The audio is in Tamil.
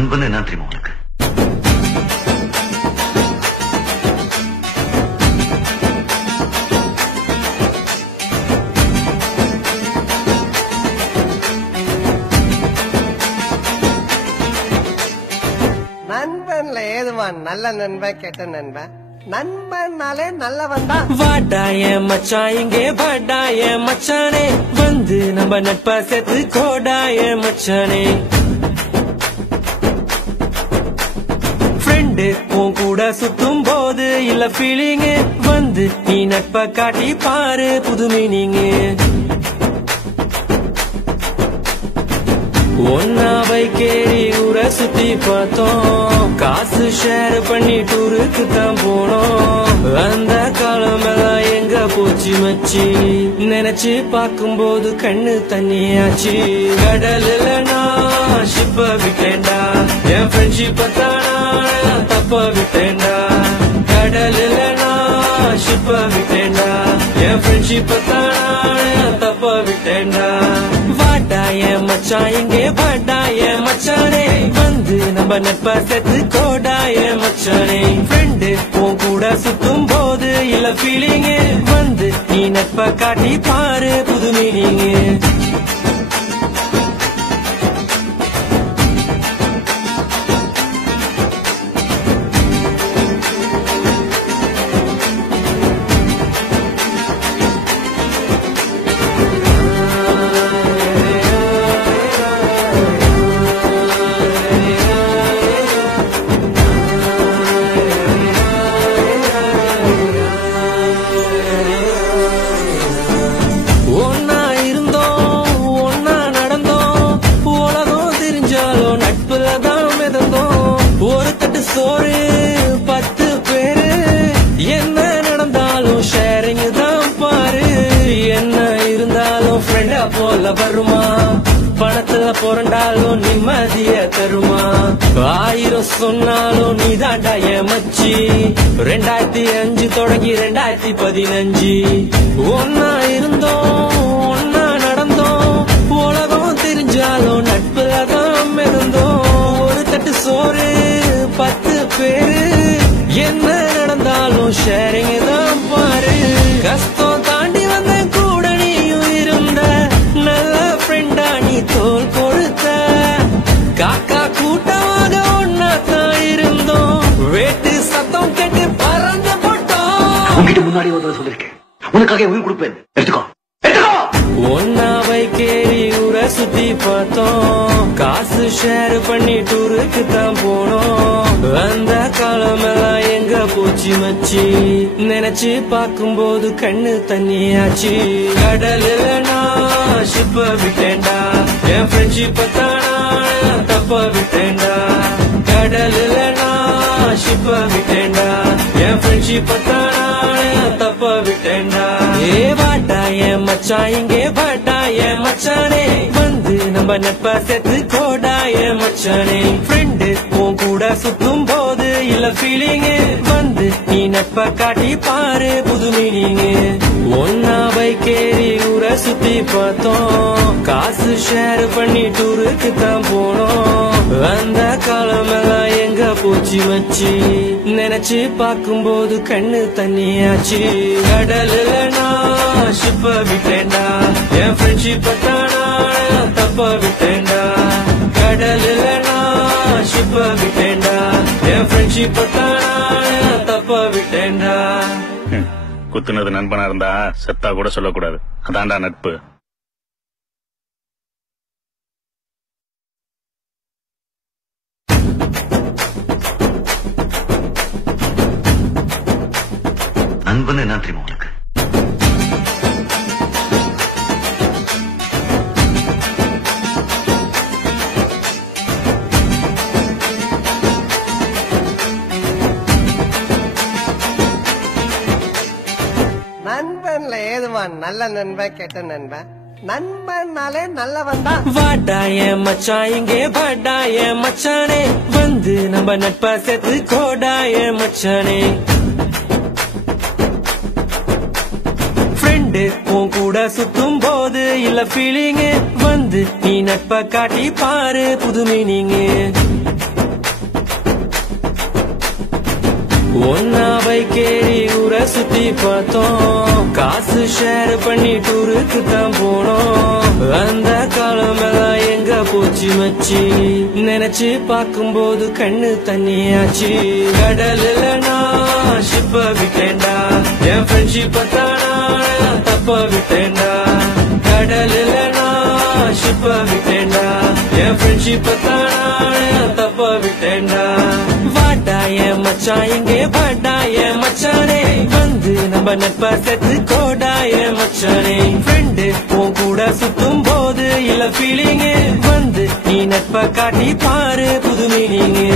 நண்பன் என்ன தெரியுமா உனக்கு? நண்பன்ல ஏதுவான் நல்ல நண்பன் கெட்ட நண்பன். நண்பன்னாலே நல்லவன் தான். வாடாய மச்சான் இங்கே வாடாய மச்சானே, வந்து நம்ம நட்பா சேர்த்து கோடாய மச்சானே. ஃப்ரெண்டு உன் கூட சுத்தும் போது இல்ல ஃபீலிங்கு, வந்து நீ நட்பா காட்டி பாரு புது மீனிங்கு. ஒன்னா பைக்கேறி ஊரை சுத்தி பார்த்தோம், காசு ஷேர் பண்ணி டூருக்கு தான் போனோம். அந்த காலம் எல்லாம் எங்க போச்சு மச்சி, நினைச்சு பார்க்கும்போது கண்ணு தண்ணியாச்சு. கடல்ல நான் ஷிப்ப விட்டேன்டா, என் ஃப்ரெண்ட்ஷிப்ப தானா தப்ப விட்டேன்டா. கடல்ல நான் ஷிப்ப விட்டேன்டா, என் ஃப்ரெண்ட்ஷிப்ப தானா தப்ப விட்டேன்டா. வாடாய மச்சான் இங்கே வாடாய மச்சானே, வந்து நம்ம நட்பா சேர்த்து கோடாய மச்சானே. ஃப்ரெண்டு உன் கூட சுத்தும் போது இல்ல ஃபீலிங்கு, வந்து நீ நட்பா காட்டி பாரு புது மீனிங்கு. ஒரு தட்டு சோறு 10 பேரு, என்ன நடந்தாலும் ஷேரிங் தான் பாரு. என்ன இருந்தாலும் ஃப்ரெண்டா போல வருமா, பணத்துல புரண்டாலும் நிம்மதிய தருமா. 1000 சொன்னாலும் நீ தாண்டா மச்சி. 2005 தொடங்கி 2015 ஒன்னா இருந்தோம் ஒன்னா நடந்தோம், உலகம் தெரிஞ்சாலும் நட்புல தான் இருந்தோம். ஒரு தட்டு சோறு 10 பேரு, என்ன நடந்தாலும் ஷேரிங் தான் பாரு. கஷ்டம் தாண்டி வந்த கூட நீயும் இருந்த, நல்ல ஃப்ரெண்டா நீ தோல் கொடுத்த. காக்கா கூட்டமாக ஒன்னா தான் இருந்தோம், வேட்டு சத்தம் கேட்டு பறந்து போட்டோம். உன்கிட்ட முன்னாடி ஒரு சொல்லிருக்கேன், உனக்காக உயிர் கொடுப்பேன், எடுத்துக்கோ. ஒன்னா பைக்கேறி ஊரை சுத்தி பார்த்தோம், காசு ஷேர் பண்ணி டூருக்கு தான் போனோம். அந்த காலம் எல்லாம் எங்க போச்சு மச்சி, நினைச்சு பார்க்கும்போது கண்ணு தண்ணியாச்சு. கடல்ல நான் ஷிப்ப விட்டேன்டா, என் ஃப்ரெண்ட்ஷிப்ப தானா தப்ப விட்டேன்டா. கடல்ல நான் ஷிப்ப விட்டேன்டா, என் ஃப்ரெண்ட்ஷிப்ப தானா தப்ப விட்டேன்டா. ஏ வாடாய மச்சான் இங்கே வாடாய மச்சானே, வந்து நம்ம நட்பா சேர்த்து கோடாய மச்சானே. ஃப்ரெண்டு உன் கூட சுத்தும் போது இல்ல ஃபீலிங்கு, வந்து நீ நட்பா காட்டி பாரு புது மீனிங்கு. ஒன்னா பைக்கேறி ஊரை சுத்தி பார்த்தோம், காசு ஷேர் பண்ணி டூருக்கு தான் போனோம். அந்த காலம் எல்லாம் எங்க போச்சு மச்சி, நினைச்சு பார்க்கும்போது கண்ணு தண்ணியாச்சு. கடல்ல நான் ஷிப்ப விட்டேன்டா, என் ஃப்ரெண்ட்ஷிப்ப தானா தப்ப விட்டேன்டா. கடல்ல நான் ஷிப்ப விட்டேன்டா, என் ஃப்ரெண்ட்ஷிப்ப தானா தப்ப விட்டேன்டா. குத்துனது நண்பனா இருந்தா செத்தா கூட சொல்லக்கூடாது, அதான்டா நட்பு. நண்பன் என்ன தெரியுமா உனக்கு? நண்பன்ல ஏதுவான் நல்ல நண்பன் கெட்ட நண்பன். நண்பன்னாலே நல்லவன் தான். வாடாய மச்சான் இங்கே வாடாய மச்சானே, வந்து நம்ம நட்பா சேர்த்து கோடாய மச்சானே. ஃப்ரெண்டு உன் கூட சுத்தும் போது இல்ல ஃபீலிங்கு, வந்து நீ நட்பா காட்டி பாரு புது மீனிங்கு. ஒன்னா பைக்கேறி ஊரை சுத்தி பார்த்தோம் காசு ஷேர் பண்ணி டூருக்கு தான் போனோம் அந்த காலம் எல்லாம் எங்க போச்சு மச்சி நினைச்சு பார்க்கும்போது கண்ணு தண்ணியாச்சு கடல்ல நான் ஷிப்ப விட்டேன்டா என் ஃப்ரெண்ட்ஷிப்ப தானா தப்ப விட்டேன்டா கடல்ல நான் ஷிப்ப விட்டேன்டா என் ஃப்ரெண்ட்ஷிப்ப தானா தப்ப விட்டேன்டா வாடா என் மச்சான் இங்கே வாடா என் மச்சானே வந்து நம்ம நட்ப செத்து கோடா என் மச்சானே ஃப்ரெண்டு உன் கூட சுத்தும் போது இல்ல ஃபீலிங்கு வந்து நீ நட்ப காட்டி பாரு புது மீனிங்கு